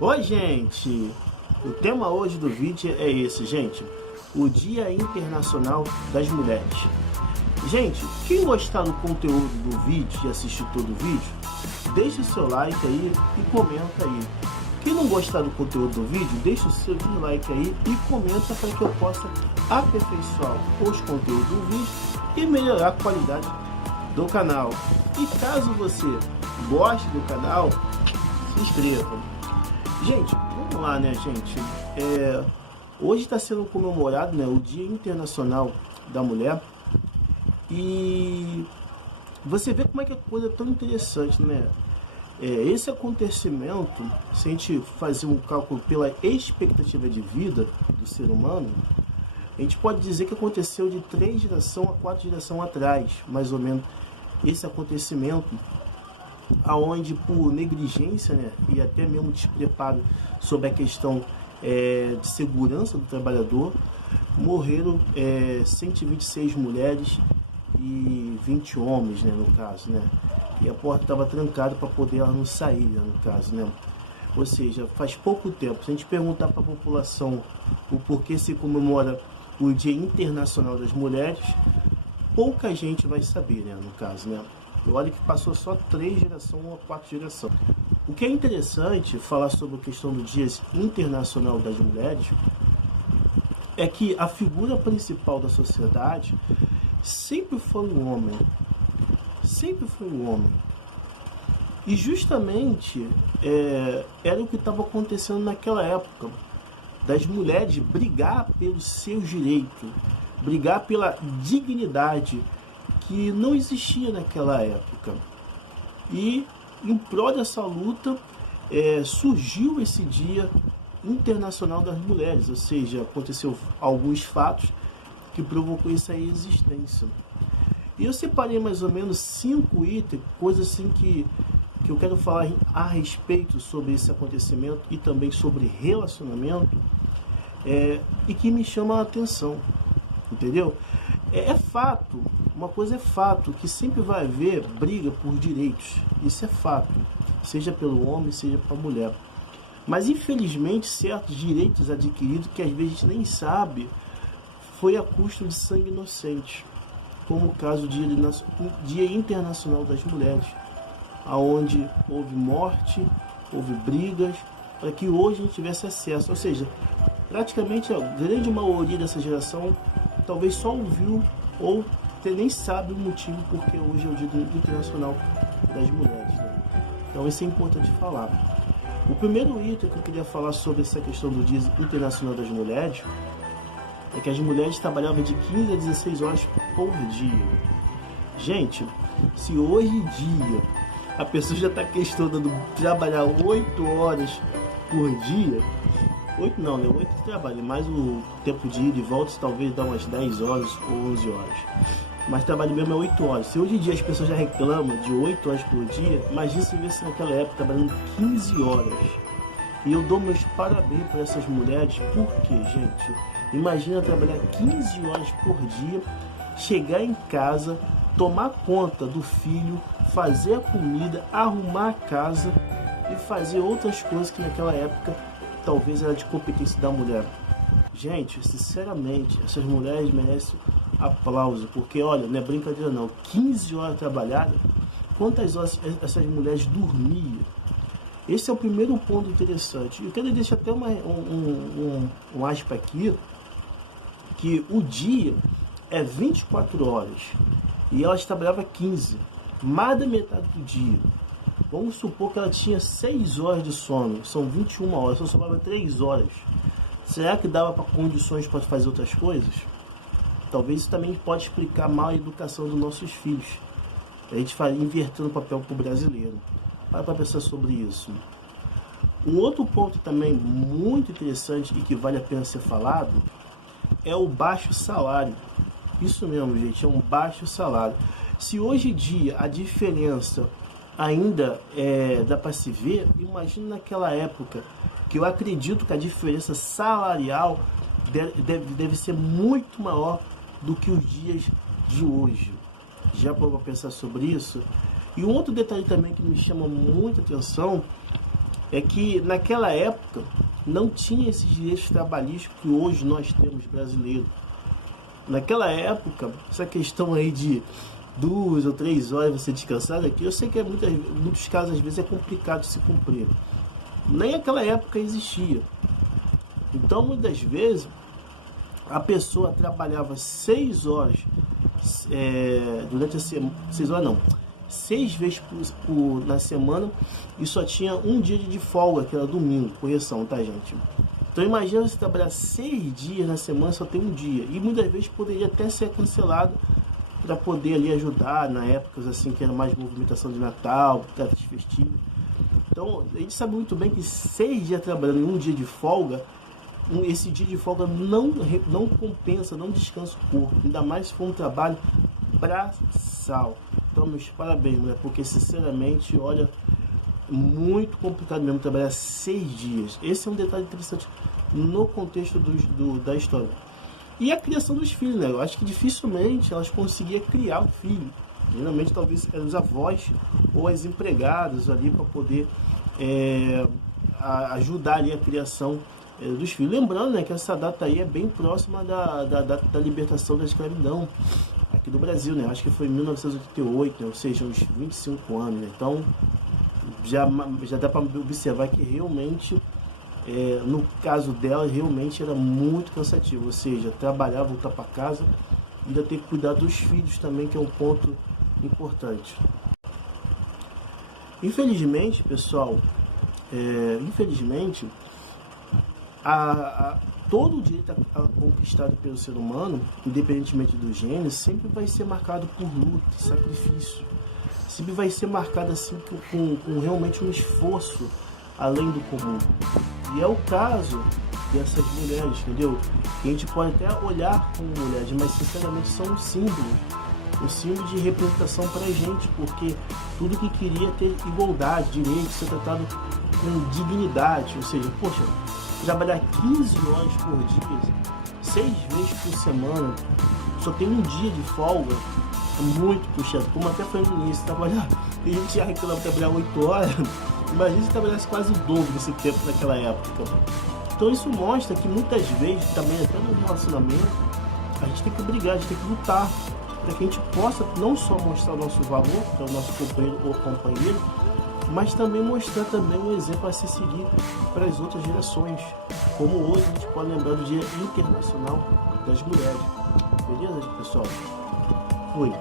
Oi, gente! O tema hoje do vídeo é esse, gente. O Dia Internacional das Mulheres. Gente, quem gostar do conteúdo do vídeo e assistir todo o vídeo, deixe o seu like aí e comenta aí. Quem não gostar do conteúdo do vídeo, deixe o seu dislike aí e comenta para que eu possa aperfeiçoar os conteúdos do vídeo e melhorar a qualidade do canal. E caso você goste do canal, se inscreva. Gente, vamos lá, né, gente? Hoje está sendo comemorado, né, o Dia Internacional da Mulher. E você vê como é que a coisa é tão interessante, né? Esse acontecimento, se a gente fazer um cálculo pela expectativa de vida do ser humano, a gente pode dizer que aconteceu de 3 gerações a 4 gerações atrás, mais ou menos, esse acontecimento, aonde por negligência, né, e até mesmo despreparo sobre a questão de segurança do trabalhador, morreram 126 mulheres e 20 homens, né, no caso, né? E a porta estava trancada para poder ela não sair, né, no caso, né? Ou seja, faz pouco tempo. Se a gente perguntar para a população o porquê se comemora o Dia Internacional das Mulheres, pouca gente vai saber, né, no caso, né? Olha que passou só 3 gerações ou 4 gerações. O que é interessante falar sobre a questão do Dia Internacional das Mulheres é que a figura principal da sociedade sempre foi um homem. Sempre foi um homem. E justamente era o que estava acontecendo naquela época, das mulheres brigar pelos seus direitos, brigar pela dignidade que não existia naquela época. E em prol dessa luta surgiu esse Dia Internacional das Mulheres, ou seja, aconteceu alguns fatos que provocou essa existência. E eu separei mais ou menos 5 itens, coisas assim que eu quero falar a respeito sobre esse acontecimento e também sobre relacionamento, e que me chama a atenção, entendeu? É fato, uma coisa é fato, que sempre vai haver briga por direitos, isso é fato, seja pelo homem, seja pela mulher. Mas infelizmente certos direitos adquiridos que às vezes a gente nem sabe, foi a custo de sangue inocente, como o caso do Dia Internacional das Mulheres, onde houve morte, houve brigas, para que hoje a gente tivesse acesso. Ou seja, praticamente a grande maioria dessa geração talvez só ouviu ou nem sabe o motivo porque hoje é o Dia Internacional das Mulheres, né? Então isso é importante falar. O primeiro item que eu queria falar sobre essa questão do Dia Internacional das Mulheres é que as mulheres trabalhavam de 15 a 16 horas por dia. Gente, se hoje em dia a pessoa já está questionando trabalhar 8 horas por dia, 8 não, né? 8 trabalha, mais o tempo de ida e volta, talvez dá umas 10 horas ou 11 horas. Mas trabalho mesmo é 8 horas. Se hoje em dia as pessoas já reclamam de 8 horas por dia, imagina se vê-se naquela época trabalhando 15 horas. E eu dou meus parabéns para essas mulheres, porque, gente, imagina trabalhar 15 horas por dia, chegar em casa, tomar conta do filho, fazer a comida, arrumar a casa e fazer outras coisas que naquela época talvez era de competência da mulher. Gente, sinceramente, essas mulheres merecem aplauso, porque olha, não é brincadeira não, 15 horas trabalhadas, quantas horas essas mulheres dormiam? Esse é o primeiro ponto interessante. Eu quero deixar até um aspa aqui, que o dia é 24 horas e elas trabalhavam 15, mais da metade do dia. Vamos supor que ela tinha 6 horas de sono, são 21 horas, só sobrava 3 horas. Será que dava para condições para fazer outras coisas? Talvez isso também pode explicar mal a educação dos nossos filhos. A gente faria invertendo o papel para o brasileiro. Para pensar sobre isso. Um outro ponto também muito interessante e que vale a pena ser falado é o baixo salário. Isso mesmo, gente, é um baixo salário. Se hoje em dia a diferença ainda dá para se ver, imagina naquela época, que eu acredito que a diferença salarial deve ser muito maior do que os dias de hoje. Já para pensar sobre isso? E um outro detalhe também que me chama muita atenção é que naquela época não tinha esses direitos trabalhistas que hoje nós temos brasileiros. Naquela época, essa questão aí de 2 ou 3 horas você descansar aqui, eu sei que muitos casos às vezes é complicado de se cumprir. Nem naquela época existia. Então muitas vezes a pessoa trabalhava 6 horas durante a semana, 6 horas não, 6 vezes na semana, e só tinha um dia de folga, que era domingo, correção, tá, gente? Então imagina você trabalhar 6 dias na semana, só tem um dia, e muitas vezes poderia até ser cancelado para poder ali ajudar na épocas assim que era mais movimentação de Natal, datas festivas. Então a gente sabe muito bem que 6 dias trabalhando e um dia de folga, esse dia de folga não compensa, não descansa o corpo, ainda mais se for um trabalho braçal. Então meus parabéns, né? Porque sinceramente, olha, muito complicado mesmo trabalhar 6 dias. Esse é um detalhe interessante no contexto da história. E a criação dos filhos, né? Eu acho que dificilmente elas conseguiam criar o filho. Geralmente talvez eram os avós ou as empregadas ali para poder ajudar ali a criação dos filhos. Lembrando, né, que essa data aí é bem próxima da data da libertação da escravidão aqui do Brasil, né? Acho que foi em 1988, né? Ou seja, uns 25 anos, né? Então já dá para observar que realmente no caso dela realmente era muito cansativo, ou seja, trabalhar, voltar para casa e ainda ter que cuidar dos filhos também, que é um ponto importante. Infelizmente, pessoal, todo o direito conquistado pelo ser humano, independentemente do gênero, sempre vai ser marcado por luta e sacrifício. Sempre vai ser marcado assim com realmente um esforço além do comum. E é o caso dessas mulheres, entendeu? Que a gente pode até olhar como mulheres, mas sinceramente são um símbolo de representação para a gente, porque tudo que queria ter igualdade, direito, ser tratado com dignidade, ou seja, poxa, trabalhar 15 horas por dia, 6 vezes por semana, só tem um dia de folga, é muito puxado. Como até foi no início, tem gente que reclama trabalhar 8 horas, imagina se trabalhasse quase o dobro desse tempo naquela época. Então isso mostra que muitas vezes, também até no relacionamento, a gente tem que brigar, a gente tem que lutar, para que a gente possa não só mostrar o nosso valor para o nosso companheiro ou companheira, mas também mostrar também um exemplo a se seguir para as outras gerações. Como hoje a gente pode lembrar do Dia Internacional das Mulheres. Beleza, pessoal? Fui.